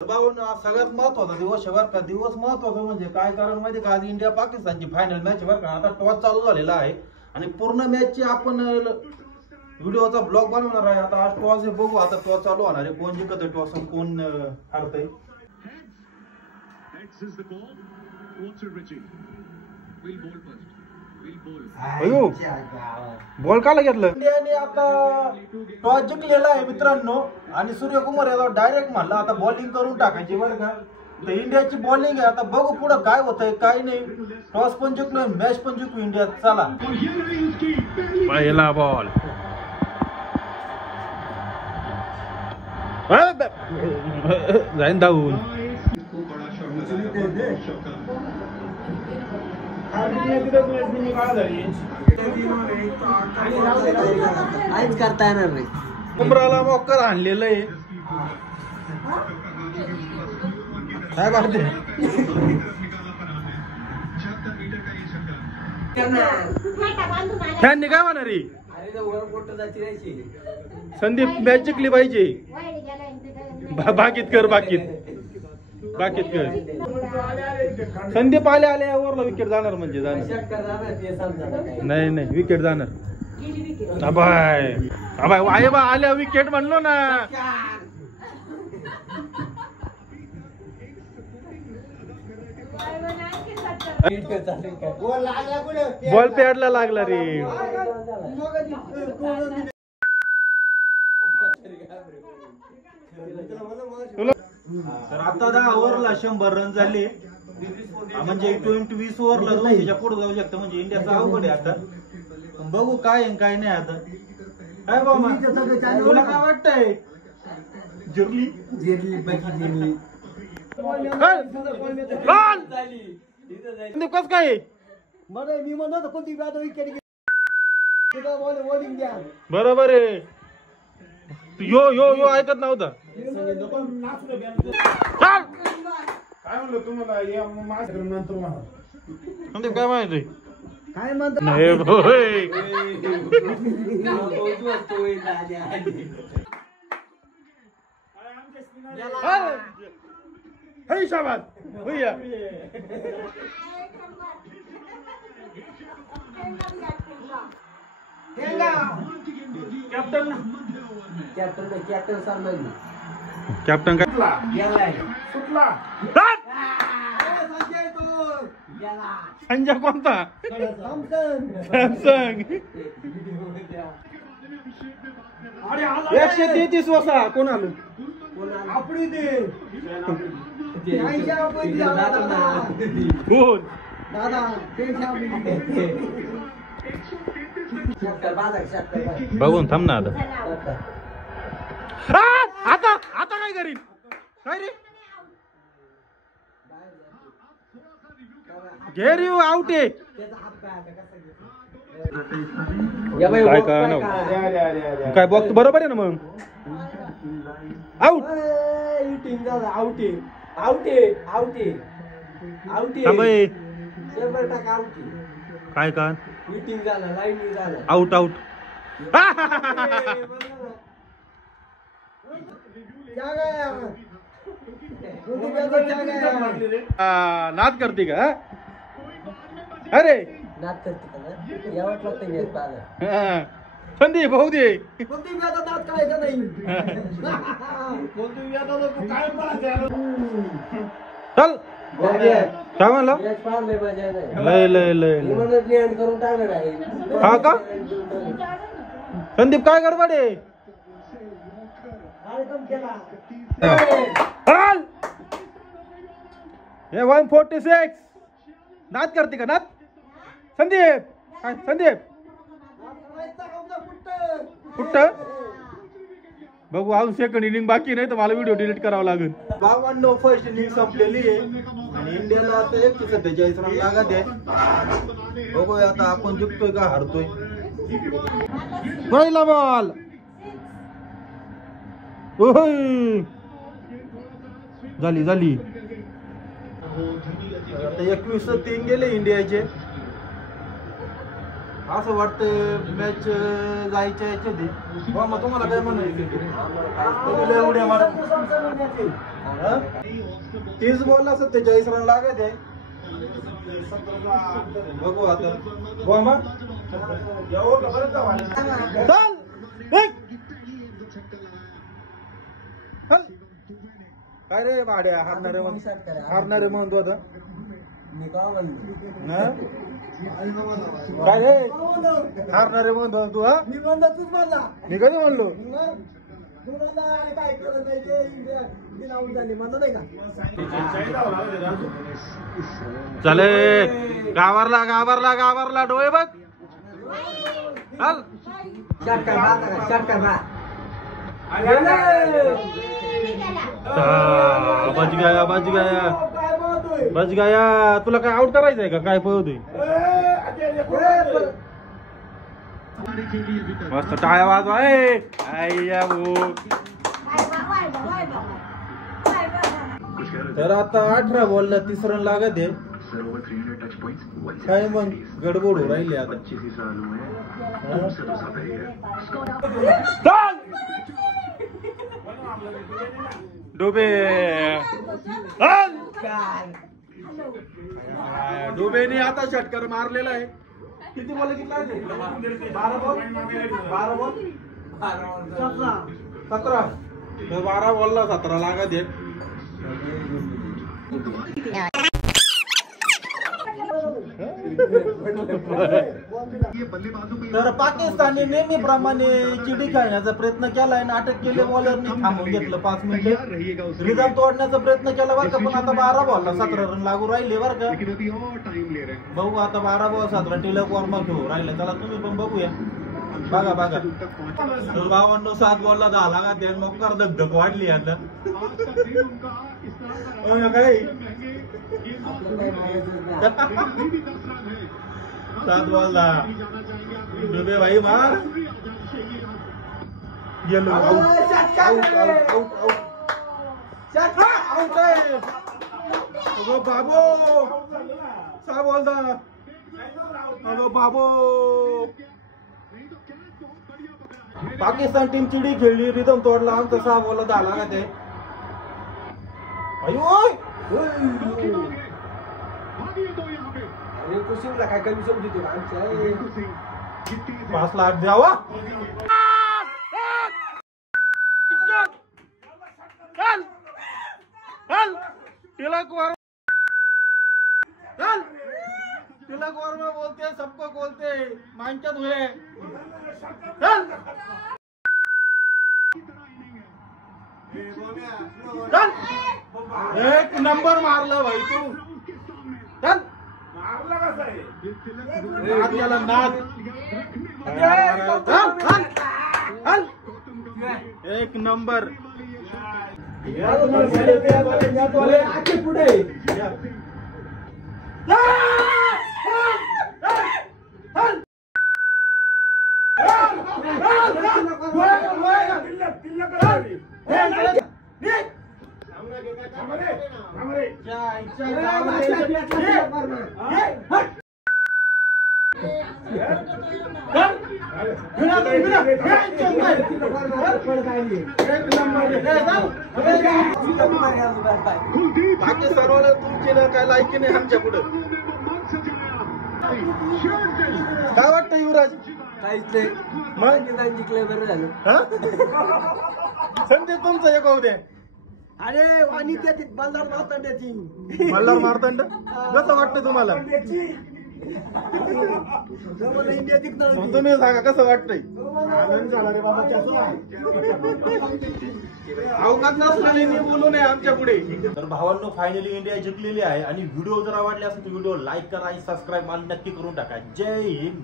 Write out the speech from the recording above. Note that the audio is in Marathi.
सगळ्यात महत्वाचा दिवस आहे बरं का. दिवस महत्वाचा म्हणजे काय कारण माहिती का, आज इंडिया पाकिस्तानची फायनल मॅच बरं का. आता टॉस चालू झालेला आहे आणि पूर्ण मॅचची आपण व्हिडिओचा ब्लॉग बनवणार आहे. आता आज टॉस बघू, आता टॉस चालू होणार आहे, कोण जिंकत आहे टॉस कोण हरतय. बॉल काला घेतलं इंडियाने. आता टॉस जिंकलेला आहे मित्रांनो आणि सूर्यकुमार यादव डायरेक्ट म्हणला आता बॉलिंग करून टाकायची बरं का. तर इंडियाची बॉलिंग आहे, आता बघू पुढं काय होतंय काय नाही. टॉस पण जिंकलोय, मॅच पण जिंकू इंडिया. चला पहिला बॉल जाईन धावून. काहीच करता येणार नाही. उमराला मॉकर आणलेलं आहे काय करते. फॅनने काय म्हणणार रे. संदीप मॅच जिंकली पाहिजे. बाकीत कर बाकीत कर. संदीप आले ओव्हरला विकेट जाणार म्हणजे जाणार नाही नाही विकेट जाणार. अबाय आहे बा आल्या विकेट म्हणलो ना. बॉल पॅडला लागला रे. तर आता 10 ओव्हरला 100 रन झाले म्हणजे 20 ओव्हरला 200च्या पुढे जाऊ शकतं म्हणजे इंडियाचा अवघड आहे. आता बघू काय आहे काय नाही. आता काय बाबा तुला काय वाटतंय. जिरली कस काय मी म्हणत कोणती विकेट बरोबर आहे. यो ऐकत नव्हता. काय म्हणलं तुम्हाला काय माहिती काय म्हणतो शाबाद भैया. कॅप्टन काय संजय कोणता सॅमसंग 133 वसा कोण आलं. बघून थांब ना. आता आता काय करीन काय रे. घेर यू आउट आहे काय काय काय बघतो बरोबर आहे ना मग. आउट काय का आउट आउट. नाद करते का. अरे संदीप भाऊ दे चल काय म्हणलं. लय हा का संदीप काय गडबड आहे. हे 146 नाद करते का नाद. संदीप काय संदीप कुठं बघू अजून सेकंड इनिंग बाकी नाही तर मला व्हिडिओ डिलीट करावा लागेल. 52 फर्स्ट इनिंग संपलेली आहे आणि इंडियाला आता 147 रन लागत आहे. बघूया आता आपण जिंकतोय का हारतोय. पहिला बॉल झाली आता 21-3 गेले इंडियाचे. असं वाटतं मॅच जायच्या याच्यात हो मग तुम्हाला काय म्हणायचं तुम्ही लय उड्या मारा हा? 30 बॉलला 47 रन लागत आहे बघू आता हो मग चल एक. चल. काय रे भाड्या हारणारे म्हणतो आता हा? काय रे हारणारे म्हणतो तू हा मी म्हणलं तूच म्हणला मी कधी म्हणलो तू म्हणला आणि काय करत नाही ते इंडिया दिन आऊट झाली म्हणलं नाही का चले गावारला डोळे बघ चल शॉर्ट कर बच गया तुला काय आउट करायचंय का काय पळतोय मस्त टाळ्या वाजवा तर आता 18 बॉलला 30 रन लागत आहे काय मग गडबड हो राहिली आता डोबेने आता षटकार मारलेला आहे किती बॉल किती 12 बॉल 17 12 बॉलला 17 लागत आहे तर पाकिस्तानने नेहमीप्रमाणे चिडी खेळण्याचा प्रयत्न केलाय नाटक केले बॉलरनी थांबून घेतलं 5 मिनिटं रिदम तोडण्याचा प्रयत्न केला बरं का पण आता 12 बॉलला 17 रन लागू राहिले बरं का बघू आता 12 बॉल 17 टिलक वर्मा घेऊ राहिले त्याला तुम्ही पण बघूया बघा 52 7 बॉलला 10 लागत आहे मग धगधग वाढली आता काय 7 बॉल 10 डुबे भाई मार गेलो बाबो 6 बॉल 10 अगो बाबो पाकिस्तान टीम चिडी खेळली रिदम तोडला आमचा 6 बॉल 10 लागत आहे कुशिंगला काय कमी समजतो आमच्या 5 लाख द्यावा तिलक वर्मा बोलते सबको बोलते मांचत हुए एक नंबर मारला भाई तू चल एक नंबर पुढे बाकी सर्वांना तुमची ना काय लायकी नाही आमच्या पुढे काय वाटतं युवराज काहीच नाही मग जिंकलंय बरं झालं संधी तुमचं एक होऊ दे अरे आणि त्या बल्लार मारतांड्याची मल्हार मारतांड कसं वाटतं तुम्हाला इंडिया जिंकणार मग तुम्ही सांगा कसं वाटतंय आनंद झाला रे बाबा अवकाश नसलेली बोलू नये आमच्या पुढे तर भावांनो फायनली इंडिया जिंकलेली आहे आणि व्हिडिओ जर आवडले असेल तर व्हिडिओ लाईक करा आणि सबस्क्राईब मला नक्की करून टाका जय हिंद.